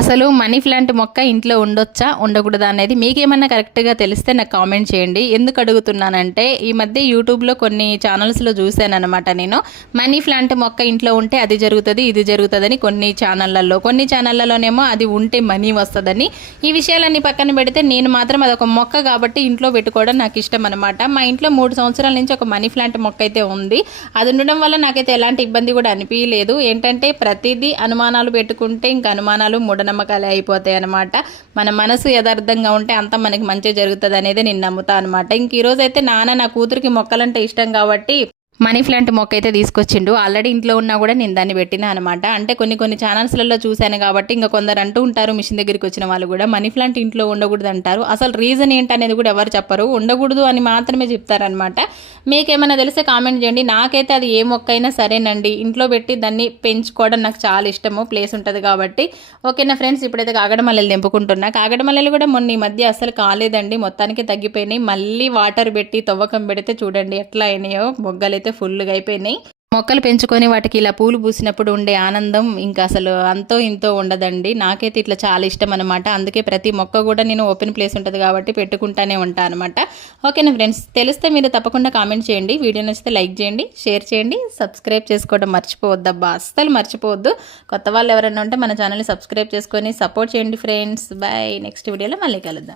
అసలు money plant మొక్క ఇంట్లో ఉండొచ్చా ఉండకూడదా అనేది మీకేమన్నా కరెక్ట్గా తెలిస్తే నాకు కామెంట్ చేయండి. ఎందుకు అడుగుతున్నానంటే ఈ మధ్య యూట్యూబ్లో కొన్ని ఛానల్స్లో చూశానమాట. నేను మనీ ప్లాంట్ మొక్క ఇంట్లో ఉంటే అది జరుగుతుంది ఇది జరుగుతుందని కొన్ని ఛానళ్ళలోనేమో అది ఉంటే మనీ వస్తుందని. ఈ విషయాలన్నీ పక్కన పెడితే నేను మాత్రం అదొక మొక్క కాబట్టి ఇంట్లో పెట్టుకోవడం నాకు ఇష్టం అనమాట. మా ఇంట్లో 3 సంవత్సరాల నుంచి ఒక మనీ ప్లాంట్ మొక్క అయితే ఉంది. అది ఉండడం వల్ల నాకైతే ఎలాంటి ఇబ్బంది కూడా అనిపించలేదు. ఏంటంటే ప్రతిదీ అనుమానాలు పెట్టుకుంటే ఇంకా అనుమానాలు నమ్మకాలు అయిపోతాయి అనమాట. మన మనసు యథార్థంగా ఉంటే అంతా మనకి మంచి జరుగుతుంది అనేది నేను నమ్ముతా అనమాట. ఇంక ఈరోజు అయితే నా కూతురికి మొక్కలంటే ఇష్టం కాబట్టి మనీ ప్లాంట్ మొక్క అయితే తీసుకొచ్చిండు. ఆల్రెడీ ఇంట్లో ఉన్నా కూడా నేను దాన్ని పెట్టినా అనమాట. అంటే కొన్ని ఛానల్స్లలో చూశాను కాబట్టి ఇంకా కొందరు అంటూ ఉంటారు, మిషన్ దగ్గరికి వచ్చిన వాళ్ళు కూడా మనీ ప్లాంట్ ఇంట్లో ఉండకూడదు అంటారు. అసలు రీజన్ ఏంటనేది కూడా ఎవరు చెప్పరు, ఉండకూడదు అని మాత్రమే చెప్తారనమాట. మీకేమైనా తెలిస్తే కామెంట్ చేయండి. నాకైతే అది ఏ మొక్క అయినా సరేనండి, ఇంట్లో పెట్టి దాన్ని పెంచుకోవడం నాకు చాలా ఇష్టము, ప్లేస్ ఉంటుంది కాబట్టి. ఓకేనా ఫ్రెండ్స్, ఇప్పుడైతే కాగడమల్లెలు తెంపుకుంటున్నా. కాగడమల్లెలు కూడా మొన్న ఈ మధ్య అసలు కాలేదండి, మొత్తానికి తగ్గిపోయినాయి. మళ్ళీ వాటర్ పెట్టి తవ్వకం పెడితే చూడండి ఎట్లా అయినాయో, మొగ్గలు ఫుల్గా అయిపోయినాయి. మొక్కలు పెంచుకొని వాటికి ఇలా పూలు పూసినప్పుడు ఉండే ఆనందం ఇంకా అసలు అంతో ఇంతో ఉండదండి. నాకైతే ఇట్లా చాలా ఇష్టం అనమాట. అందుకే ప్రతి మొక్క కూడా నేను ఓపెన్ ప్లేస్ ఉంటుంది కాబట్టి పెట్టుకుంటానే ఉంటాను అనమాట. ఓకేనా ఫ్రెండ్స్, తెలిస్తే మీరు తప్పకుండా కామెంట్ చేయండి. వీడియో నచ్చితే లైక్ చేయండి, షేర్ చేయండి, సబ్స్క్రైబ్ చేసుకోవడం మర్చిపోవద్దబ్బా, అస్సలు మర్చిపోవద్దు. కొత్త వాళ్ళు ఎవరైనా ఉంటే మన ఛానల్ని సబ్స్క్రైబ్ చేసుకొని సపోర్ట్ చేయండి ఫ్రెండ్స్. బాయ్, నెక్స్ట్ వీడియోలో మళ్ళీ కలుద్దాం.